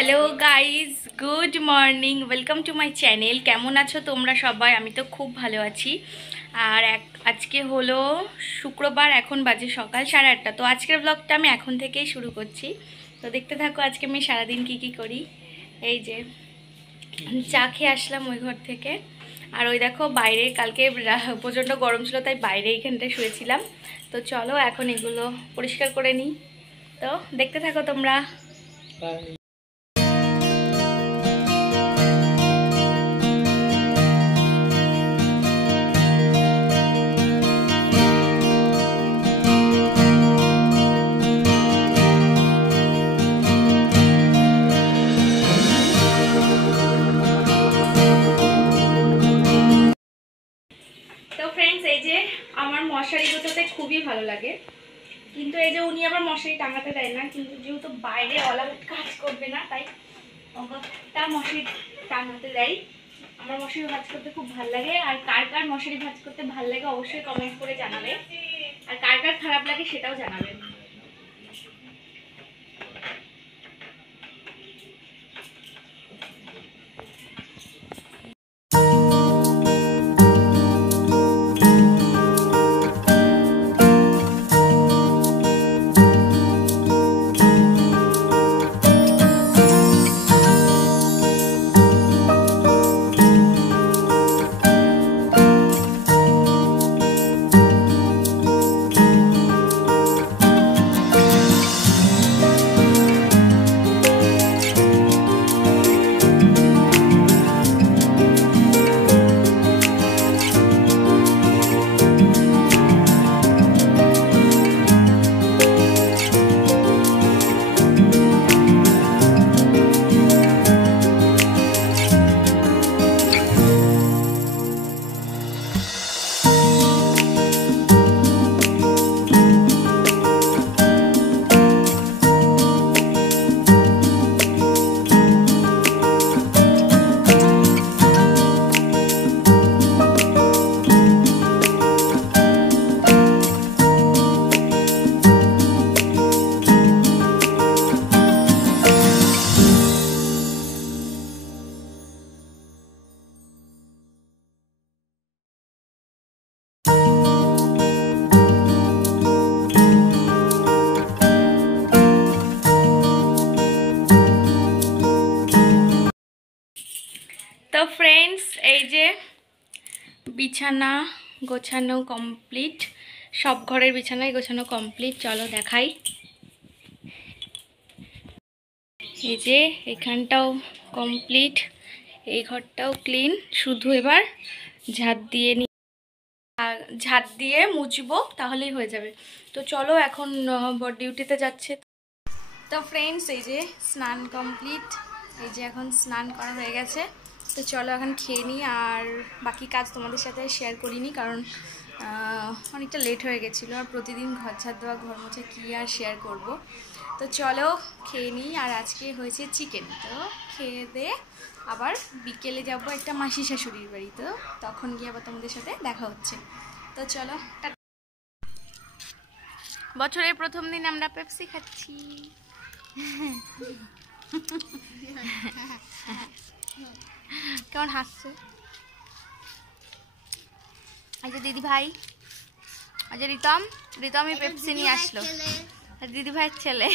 Hello guys, good morning, welcome to my channel. কেমন আছো তোমরা সবাই? আমি তো খুব ভালো আছি। আর আজকে হলো শুক্রবার, এখন বাজে সকাল 8:30। তো আজকের ব্লগটা আমি এখন থেকেই শুরু করছি। তো দেখতে থাকো আজকে আমি সারাদিন কি করি। এই যে চা খেয়ে আসলাম ওই ঘর থেকে। আর ওই দেখো বাইরে কালকে প্রচণ্ড গরম ছিল, তাই বাইরে এইখানটায় শুয়েছিলাম। তো চলো এখন এগুলো পরিষ্কার করে নিই। তো দেখতে থাকো তোমরা। তো ফ্রেন্ডস, এই যে আমার মশারি গোছাতে খুবই ভালো লাগে, কিন্তু এই যে উনি আবার মশারি টাঙাতে দেয় না। কিন্তু যেহেতু বাইরে অলাউট কাজ করবে না, তাই তা মশারি টাঙাতে দেয়। আমার মশারি ভাঁজ করতে খুব ভালো লাগে। আর কার কার মশারি ভাঁজ করতে ভালো লাগে অবশ্যই কমেন্ট করে জানাবে, আর কার কার খারাপ লাগে সেটাও জানাবেন। তো ফ্রেন্ডস, এই যে বিছানা গোছানো কমপ্লিট, সব ঘরের বিছানায় গোছানো কমপ্লিট। চলো দেখাই। এই যে এখানটাও কমপ্লিট, এই ঘরটাও ক্লিন, শুধু এবার ঝাঁট দিয়ে মুছবো, তাহলেই হয়ে যাবে। তো চলো এখন বর ডিউটিতে যাচ্ছে। তো ফ্রেন্ডস, এই যে স্নান কমপ্লিট, এই যে এখন স্নান করা হয়ে গেছে। তো চলো এখন খেয়ে নিই, আর বাকি কাজ তোমাদের সাথে শেয়ার করিনি, কারণ অনেকটা লেট হয়ে গেছিলো। আর প্রতিদিন ঘর ঝাড় দেওয়া, ঘর মোছা কী আর শেয়ার করব। তো চলো খেয়ে নিই। আর আজকে হয়েছে চিকেন। তো খেয়ে দিয়ে আবার বিকেলে যাব একটা মাসি শাশুড়ির বাড়ি, তো তখন গিয়ে আবার তোমাদের সাথে দেখা হচ্ছে। তো চলো, বছরের প্রথম দিন আমরা পেপসি খাচ্ছি। কেমন হাসছে? আচ্ছা দিদি ভাই, আচ্ছা রিতমই পেপসি নিয়ে আসলো, দিদি ভাইয়ের ছেলে।